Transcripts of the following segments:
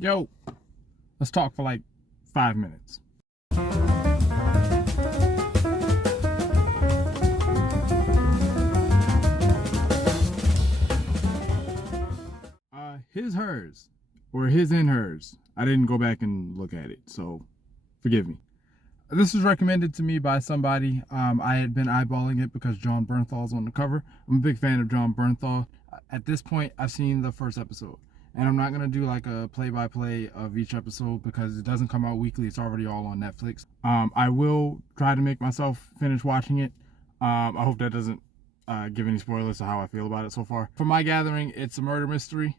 Yo, let's talk for like 5 minutes. His/Hers, or His&Hers. I didn't go back and look at it, so forgive me. This was recommended to me by somebody. I had been eyeballing it because Jon Bernthal's on the cover. I'm a big fan of Jon Bernthal. At this point, I've seen the first episode. And I'm not going to do like a play-by-play of each episode because it doesn't come out weekly. It's already all on Netflix. I will try to make myself finish watching it. I hope that doesn't give any spoilers to how I feel about it so far. From my gathering, it's a murder mystery.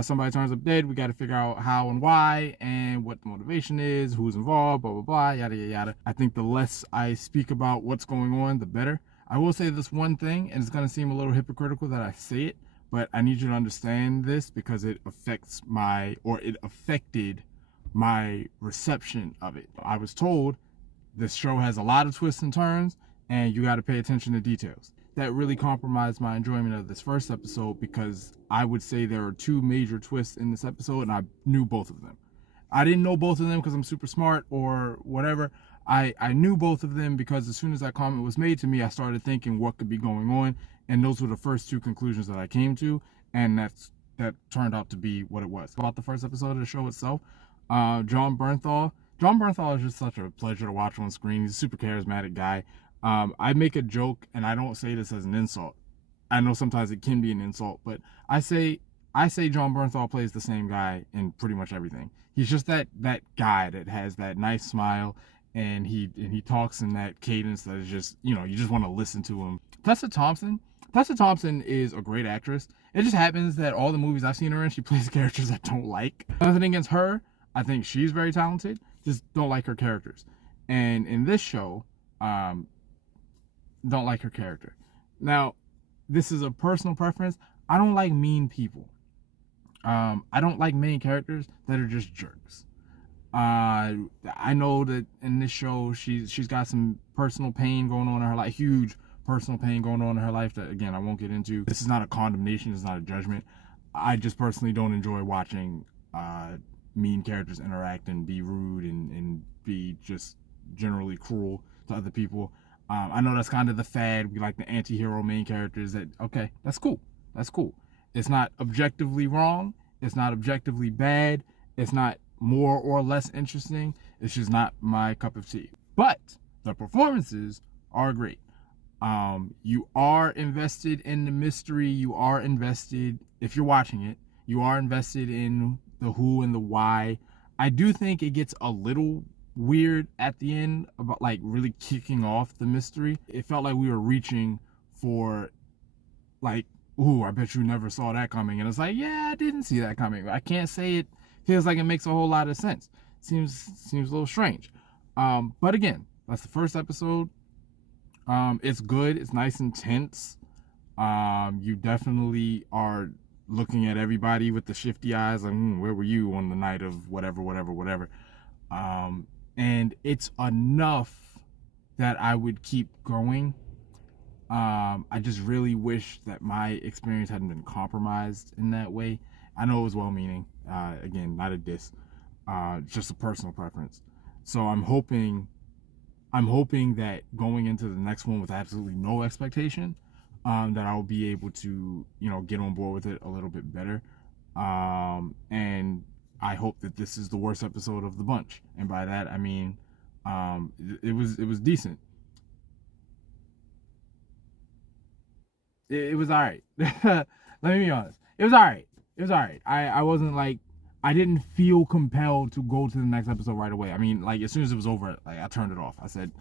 Somebody turns up dead. We got to figure out how and why and what the motivation is, who's involved, blah, blah, blah, yada, yada, yada. I think the less I speak about what's going on, the better. I will say this one thing, and it's going to seem a little hypocritical that I say it, but I need you to understand this because it affected my reception of it. I was told this show has a lot of twists and turns, and you got to pay attention to details. That really compromised my enjoyment of this first episode because I would say there are two major twists in this episode, and I knew both of them. I didn't know both of them because I'm super smart or whatever. I knew both of them because as soon as that comment was made to me, I started thinking what could be going on, and those were the first two conclusions that I came to, and that turned out to be what it was. About the first episode of the show itself, Jon Bernthal. Jon Bernthal is just such a pleasure to watch on screen. He's a super charismatic guy. I make a joke, and I don't say this as an insult. I know sometimes it can be an insult, but I say Jon Bernthal plays the same guy in pretty much everything. He's just that guy that has that nice smile, and he talks in that cadence that is just, you just want to listen to him. Tessa Thompson is a great actress. It just happens that all the movies I've seen her in, she plays characters I don't like. Nothing against her. I think she's very talented. Just don't like her characters. And in this show, don't like her character. Now, this is a personal preference. I don't like mean people. I don't like main characters that are just jerks. I know that in this show she's got some personal pain going on in her life, huge personal pain going on in her life that, again, I won't get into. This is not a condemnation, it's not a judgment. I just personally don't enjoy watching mean characters interact and be rude and be just generally cruel to other people. I know that's kind of the fad. We like the anti-hero main characters. Okay, that's cool. That's cool. It's not objectively wrong. It's not objectively bad. It's not more or less interesting. It's just not my cup of tea. But the performances are great. You are invested in the mystery. You are invested, if you're watching it, you are invested in the who and the why. I do think it gets a little weird at the end about like really kicking off the mystery. It felt like we were reaching for like, ooh, I bet you never saw that coming. And it's like, yeah, I didn't see that coming. I can't say it feels like it makes a whole lot of sense. Seems a little strange. But again, that's the first episode. It's good. It's nice and tense. You definitely are looking at everybody with the shifty eyes, like, where were you on the night of whatever. And it's enough that I would keep going. I just really wish that my experience hadn't been compromised in that way. I know it was well-meaning. Again, not a diss. Just a personal preference. So I'm hoping that going into the next one with absolutely no expectation, that I'll be able to, get on board with it a little bit better. And I hope that this is the worst episode of the bunch. And by that, I mean, it was decent. It was all right. Let me be honest. It was all right. I wasn't like, I didn't feel compelled to go to the next episode right away. I mean, like, as soon as it was over, like, I turned it off. I said,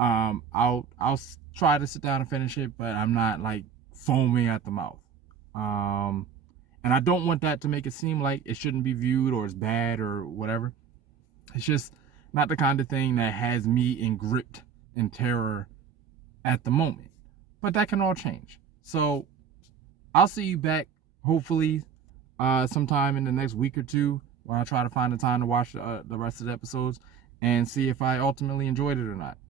I'll try to sit down and finish it, but I'm not like foaming at the mouth. And I don't want that to make it seem like it shouldn't be viewed or it's bad or whatever. It's just not the kind of thing that has me engripped in terror at the moment. But that can all change. So I'll see you back, hopefully, sometime in the next week or two, when I try to find the time to watch the rest of the episodes and see if I ultimately enjoyed it or not.